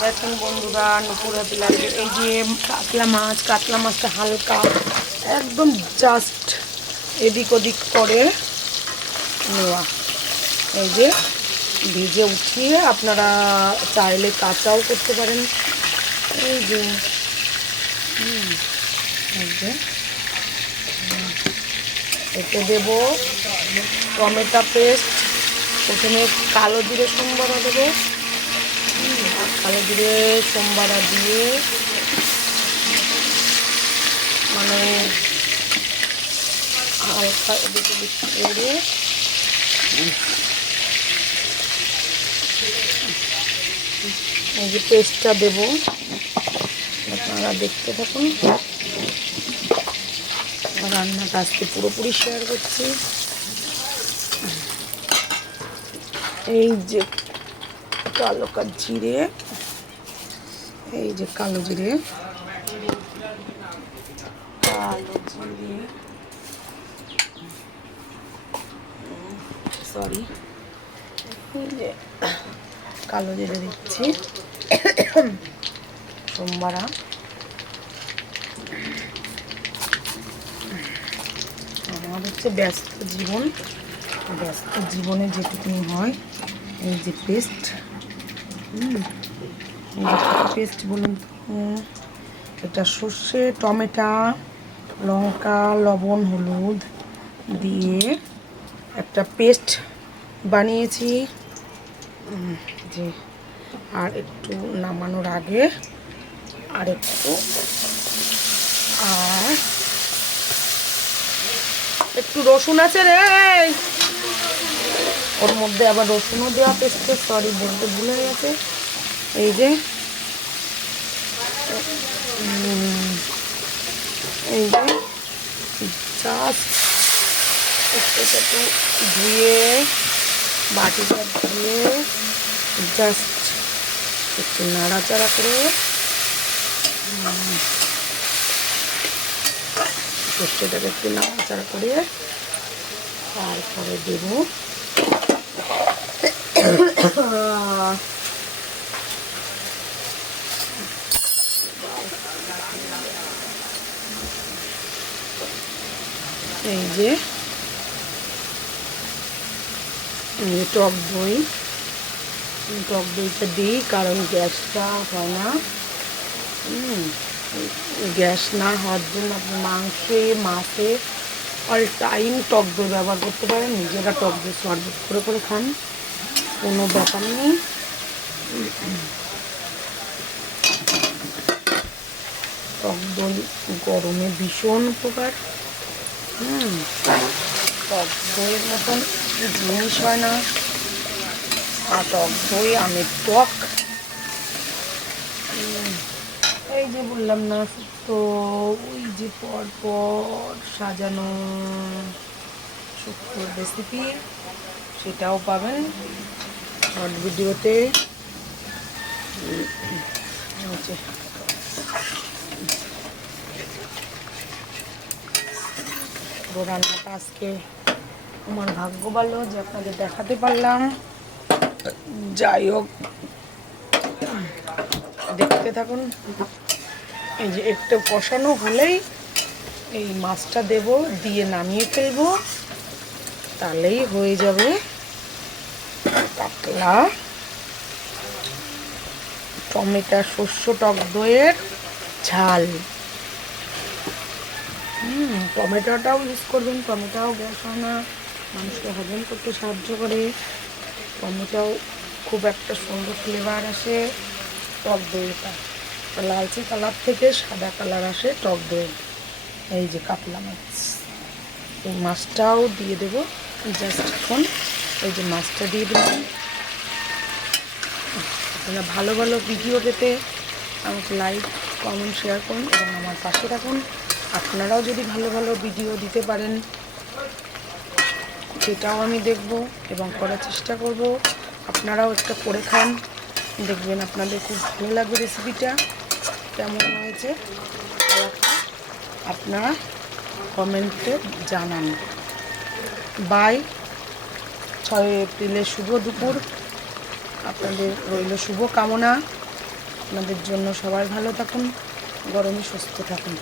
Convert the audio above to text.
দেখেন বন্ধুরা, নুপুর হাতে লাগবে এই যে কাতলা মাছটা হালকা একদম জাস্ট এদিক ওদিক করে নেওয়া। এই যে ভিজে উঠিয়ে আপনারা চাইলে কাঁচাও করতে পারেন। এই যে এতে দেব টমেটো পেস্ট। প্রথমে কালো জিরে সোমবারা দেবো, কালো জিরে সোমবারা দিয়ে মানে হালকা এদিক ওদিক করে এই যে পেস্টটা দেবো, আপনারা দেখতে থাকুন। রান্নাটা আজকে পুরোপুরি শেয়ার করছি। এই যে কালো জিরে, এই যে কালো জিরে সরি, এই যে কালো জিরে দিচ্ছি সোমবারা। আমার হচ্ছে ব্যস্ত জীবনে যেটুকুনি হয় এই যে পেস্ট, পেস্ট বলুন তো, এটা সর্ষে, টমেটো, লঙ্কা, লবণ, হলুদ দিয়ে একটা পেস্ট বানিয়েছি। যে আর একটু নামানোর আগে আর একটু রসুন আছে রে, ওর মধ্যে আবার রসুনও দেওয়া পেস্টে, সরি বলতে ভুলে গেছে। এই যে জাস্ট একটু ধুয়ে বাটিটা ধুয়ে জাস্ট একটু নাড়াচাড়া করে পোস্তটাকে একটু নাড়াচাড়া করে তারপরে দেব এই যে টক দইটা দিই, কারণ গ্যাসটা হয় না। গ্যাস না হওয়ার জন্য আপনি মাছে অল টাইম টক দই ব্যবহার করতে পারেন। নিজেরা টক দই শরবত করে খান, কোনো ব্যাপার নেই। টক দই গরমে ভীষণ উপকার। টক দইয়ের মতন জিনিস হয় না। আর টক দই আমের টক, এই যে বললাম না, তো ওই যে পর সাজানো শুক্তোর রেসিপি, সেটাও পাবেন শর্ট ভিডিওতে। রান্নাটা আজকে আমার ভাগ্য ভালো যে আপনাদের দেখাতে পারলাম। যাই হোক, দেখতে থাকুন। এই যে একটু কষানো হলেই এই মাছটা দেব, দিয়ে নামিয়ে ফেলবো, তাহলেই হয়ে যাবে কাতলা টমেটো শস্য টক দইয়ের ঝাল। টমেটোটাও ইউজ করবেন, টমেটোও গ্যাস হয় না, মানুষকে হজম করতে সাহায্য করে। টমেটোও খুব একটা সুন্দর ফ্লেভার আসে টক দইটা, লালচে কালার থেকে সাদা কালার আসে টক দই। এই যে কাতলা মাছ, এই মাছটাও দিয়ে দেবো জাস্ট এখন। এই যে মাছটা দিয়ে দিলাম। আপনারা ভালো ভালো ভিডিও পেতে আমাকে লাইক কমেন্ট শেয়ার করুন এবং আমার পাশে থাকুন। আপনারাও যদি ভালো ভালো ভিডিও দিতে পারেন সেটাও আমি দেখব এবং করার চেষ্টা করব। আপনারাও একটা করে খান, দেখবেন আপনাদের খুব ভালো লাগবে রেসিপিটা। কেমন হয়েছে আপনারা কমেন্টে জানান। বাই। 6 এপ্রিলের শুভ দুপুর, আপনাদের রইল শুভ কামনা। আপনাদের জন্য সবাই ভালো থাকুন, গরমে সুস্থ থাকুন।